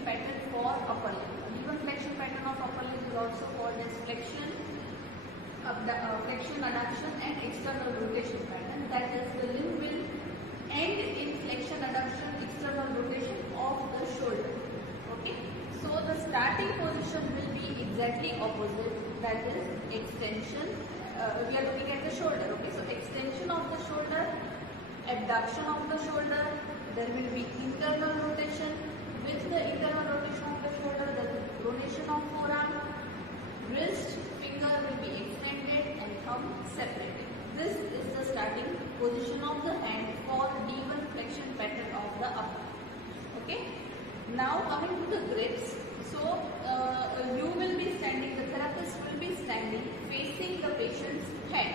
flexion pattern for upper limb. D1 flexion pattern of upper limb is also called as flexion, adduction and external rotation pattern. That is, the limb will end in flexion, adduction, external rotation of the shoulder. Okay. So the starting position will be exactly opposite. That is extension. We are looking at the shoulder. Okay. So extension of the shoulder, abduction of the shoulder. There will be internal rotation. With the internal rotation of the shoulder, the rotation of forearm, wrist, finger will be extended and thumb separated. This is the starting position of the hand for D1 flexion pattern of the upper. Okay. Now coming to the grips. So you will be standing, the therapist will be standing facing the patient's hand.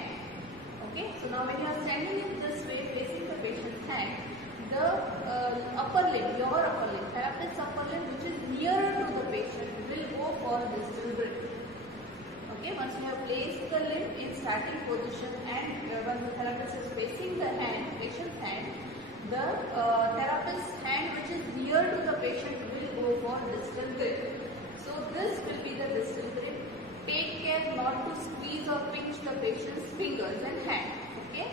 Okay. So now when you are standing in this way facing the patient's hand, the upper limb, your upper limb, therapist's upper limb, which is nearer to the patient, will go for distal grip. Okay, once you have placed the limb in starting position and when the therapist is facing the hand, patient's hand, the therapist's hand, which is near to the patient, will go for distal grip. So this will be the distal grip. Take care not to squeeze or pinch the patient's fingers and hand. Okay.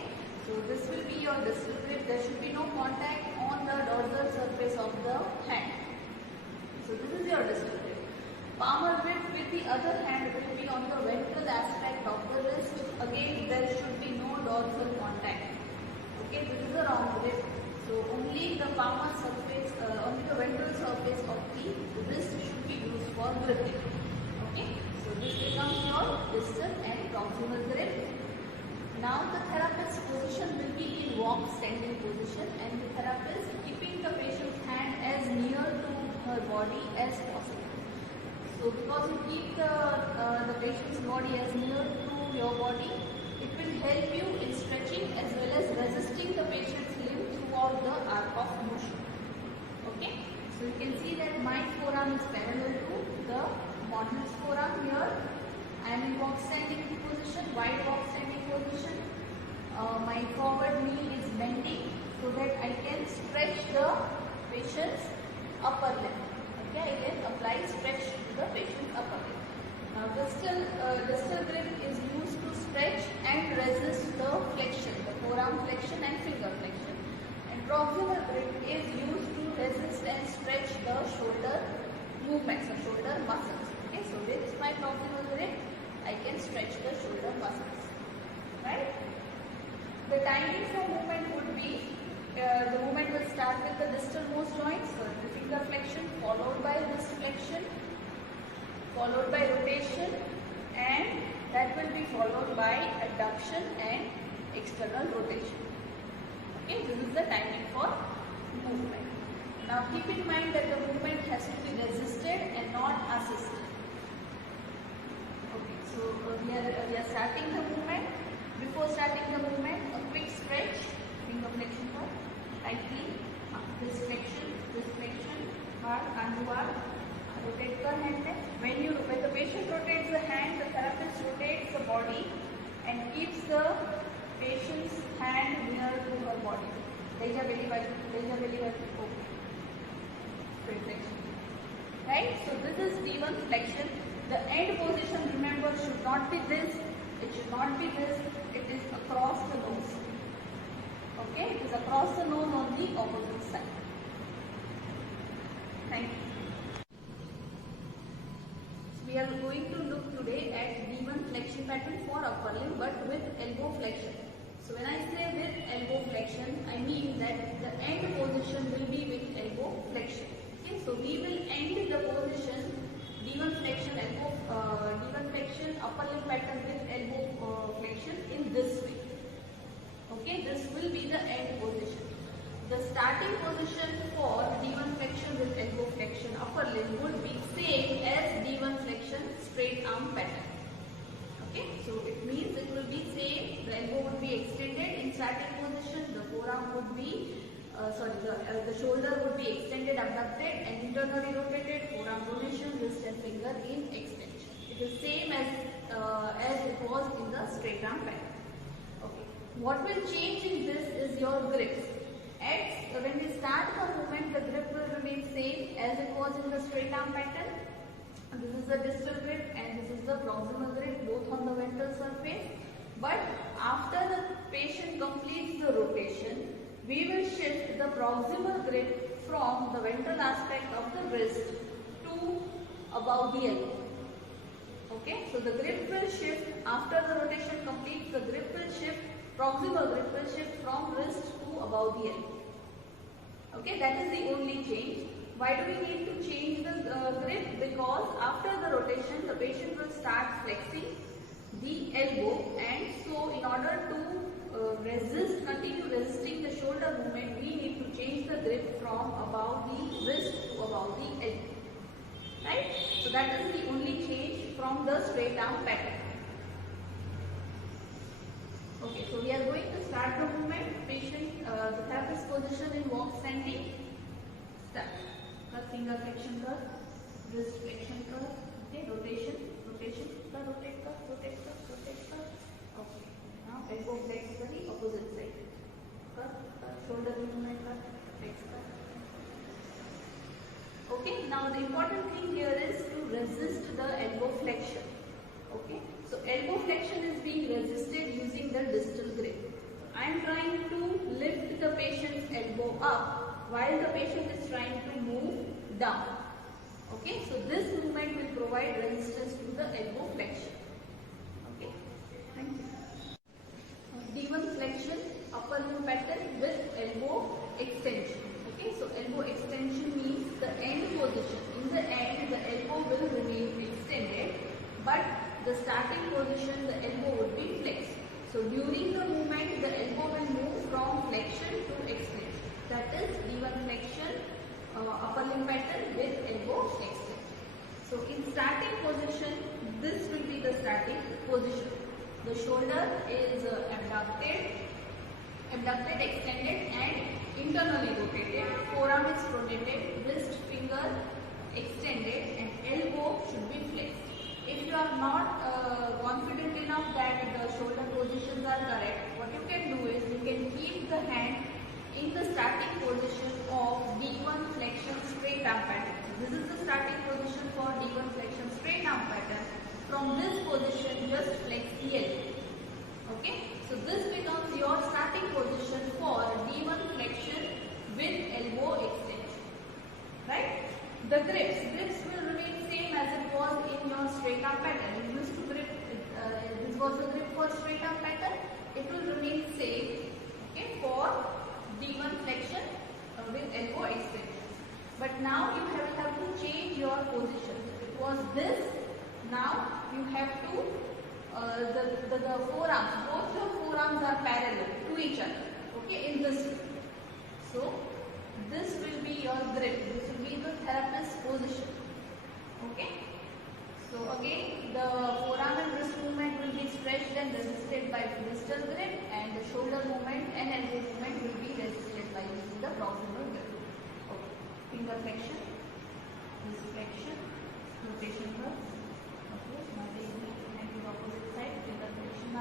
So this will be your distal grip. There should be no contact on the dorsal surface of the hand. So this is your distal grip. Palmar grip with the other hand will be on the ventral aspect of the wrist. Again, there should be no dorsal contact. Okay, this is a wrong grip. So only the palmar surface, only the ventral surface of the wrist should be used for gripping. Okay, so this becomes your distal and proximal grip. Now the therapist's position will be in walk standing position, and the therapist keeping the patient's hand as near to her body as possible. So because you keep the patient's body as near to your body, it will help you in stretching as well as resisting the patient's limb throughout the arc of motion. Okay. So you can see that my forearm is parallel to the model's forearm here. I am in walk standing position, wide walk standing position. My forward knee is bending so that I can stretch the patient's upper limb. Okay, I can apply stretch to the patient's upper limb. Now distal grip is used to stretch and resist the flexion, the forearm flexion and finger flexion. And proximal grip is used to resist and stretch the shoulder movements, the shoulder muscles. Okay, so with my proximal grip, I can stretch the shoulder muscles. Right? The timing for movement would be, the movement will start with the distal most joint, so the finger flexion, followed by wrist flexion, followed by rotation, and that will be followed by adduction and external rotation. Okay, this is the timing for movement. Now keep in mind that the movement has to be resisted and not assisted. So we are starting the movement. Before starting the movement, a quick stretch, finger flexion for tightly, this flexion, hard, undo hard, rotate the hand. When the patient rotates the hand, the therapist rotates the body and keeps the patient's hand near to her body. Right? So this is D1 flexion. The end position, remember, should not be this, it should not be this, it is across the nose. Okay, it is across the nose on the opposite side. Thank you. So we are going to look today at D1 flexion pattern for upper limb but with elbow flexion. So when I say with elbow flexion, I mean that the end position will be with elbow flexion. Okay, so we will end the position D1 flexion, D1 flexion upper limb pattern with elbow flexion in this way. Okay, this will be the end position. The starting position for D1 flexion with elbow flexion upper limb would be same as D1 flexion straight arm pattern. Okay, so it means it will be same. The elbow would be extended in starting position. The forearm would be the shoulder would be extended, abducted and internally rotated, forearm rotation, wrist and finger in extension. It is same as it was in the straight arm pattern. Okay. What will change in this is your grips. When we start the movement, the grip will remain same as it was in the straight arm pattern. This is the distal grip and this is the proximal grip, both on the ventral surface. But after the patient completes the rotation, we will shift the proximal grip from the ventral aspect of the wrist to above the elbow. Okay, so the grip will shift after the rotation completes. The grip will shift, proximal grip will shift from wrist to above the elbow. Okay, that is the only change. Why do we need to change the grip? Because after the rotation, the patient will start flexing the elbow, and so in order to continue resisting the shoulder movement, we need to change the grip from above the wrist to above the elbow. Right? So that is the only change from the straight arm pattern. Okay, so we are going to start the movement. Patient, the therapist position in walk standing. Start. Finger flexion curve, wrist flexion curve. Okay, rotation, rotate curve. Okay, now elbow flex to the opposite side. Curve, shoulder movement curve, flex curve. Okay, now the important thing here is to resist the elbow flexion. Okay, so elbow flexion is being resisted using the distal grip. I am trying to lift the patient's elbow up while the patient is trying to move down. Okay, so this movement will provide resistance to the elbow flexion. Okay, thank you. D1 flexion upper limb pattern with elbow extension. Okay, so elbow extension means the end position. In the end, the elbow will remain extended, but the starting position, the elbow would be flexed. So during the movement, the elbow will move from flexion to extension. That is D1 flexion upper limb pattern with elbow extension. So in starting position, this will be the starting position. The shoulder is abducted, extended and internally rotated. Forearm is rotated, wrist, finger extended and elbow should be flexed. If you are not confident enough that the shoulder positions are correct, what you can do is you can keep the hand in the starting position of D1 flexion straight arm pattern. So this is the starting position for D1 flexion straight arm pattern. From this position, just flex the elbow. Okay, so this becomes your starting position for D1 flexion with elbow extension. Right? The grips will remain same as it was in your straight arm pattern. You used to grip, this was the grip for straight arm pattern. It will remain same. Okay, for D1 flexion with elbow extension. But now you will have to change your position. It was this. Now you have to the forearms, both your forearms are parallel to each other. Okay, in this way. So this will be your grip. This will be the therapist's position. Okay. So again, the forearm and wrist movement will be stretched and resisted by distal grip, and the shoulder movement and elbow movement will be resisted by using the proximal grip. Okay. Finger flexion, wrist flexion, rotation curve. Okay. Now take the hand to the opposite side. Finger flexion.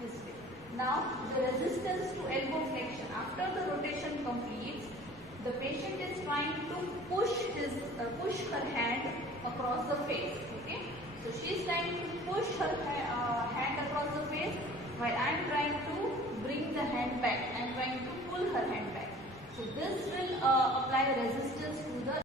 This way. Now the resistance to elbow flexion. After the rotation completes, the patient is trying to push her hand across the face. Okay, so she is trying to push her